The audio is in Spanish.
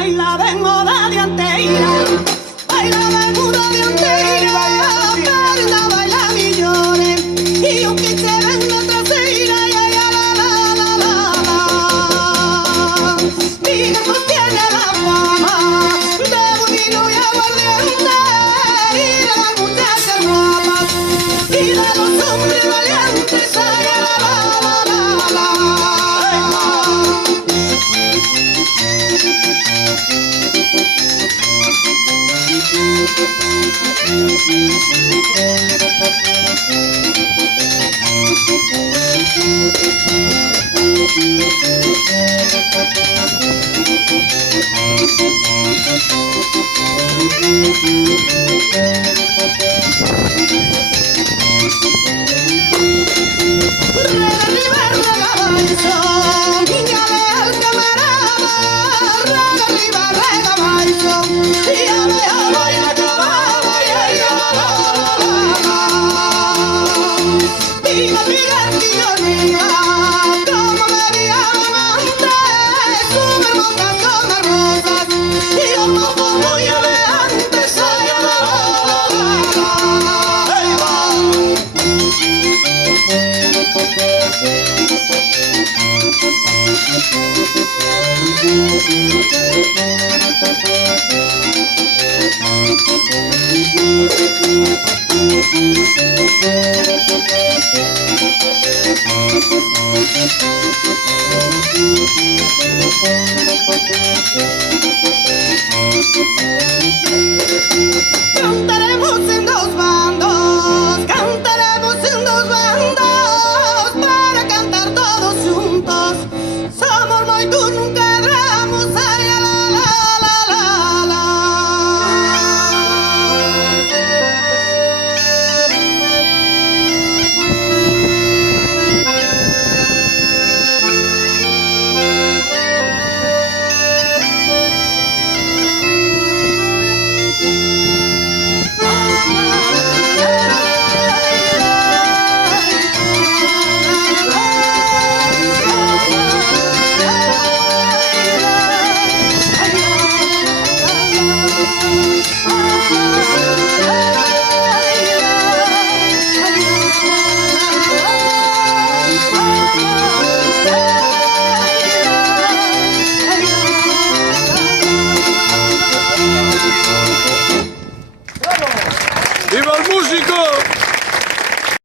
baila vengo de dianteira, baila vengo de dianteira, baila, baila millones, y un que se vende traseira, ya, ya, la. Miguel pues tiene la fama de bonito y aguardiente, y de las muchachas guapas, y de los hombres valientes, ay, la. Cantaremos en dos bandos, para cantar todos juntos. Somos moitos, nunca erramos, ay, la. ¡Viva el músico!